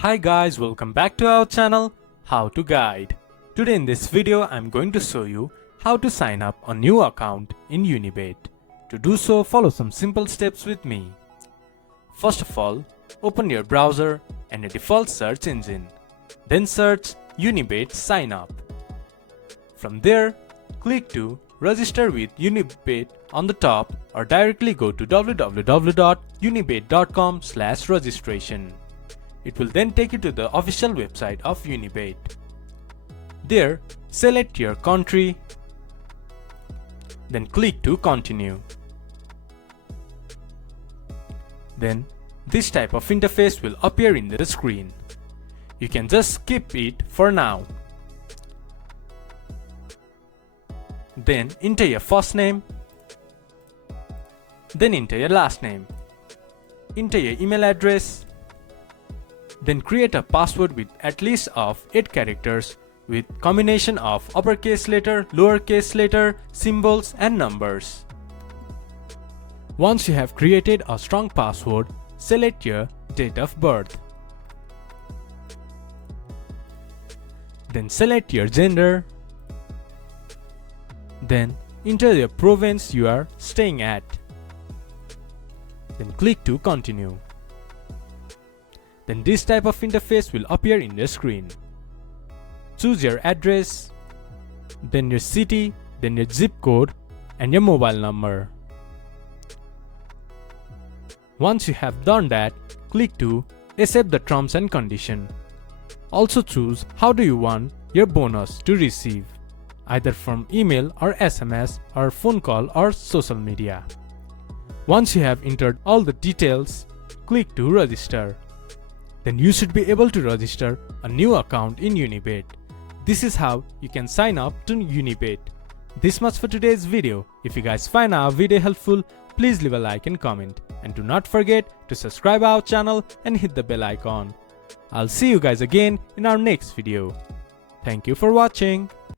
Hi guys, welcome back to our channel, How to Guide. Today in this video, I'm going to show you how to sign up a new account in UniBet. To do so, follow some simple steps with me. First of all, open your browser and a default search engine. Then search UniBet Sign Up. From there, click to Register with UniBet on the top or directly go to www.unibet.com/registration. It will then take you to the official website of UniBet. There, select your country, then click to continue. Then, this type of interface will appear in the screen. You can just skip it for now. Then enter your first name, then enter your last name, enter your email address, then create a password with at least of 8 characters with combination of uppercase letter, lowercase letter, symbols and numbers. Once you have created a strong password, select your date of birth. Then select your gender. Then enter the province you are staying at. Then click to continue. Then this type of interface will appear in the screen. Choose your address, then your city, then your zip code and your mobile number. Once you have done that, click to accept the terms and condition. Also choose how do you want your bonus to receive, either from email or SMS or phone call or social media. Once you have entered all the details, click to register. Then you should be able to register a new account in UniBet. This is how you can sign up to UniBet. This much for today's video. If you guys find our video helpful, please leave a like and comment. And do not forget to subscribe our channel and hit the bell icon. I'll see you guys again in our next video. Thank you for watching.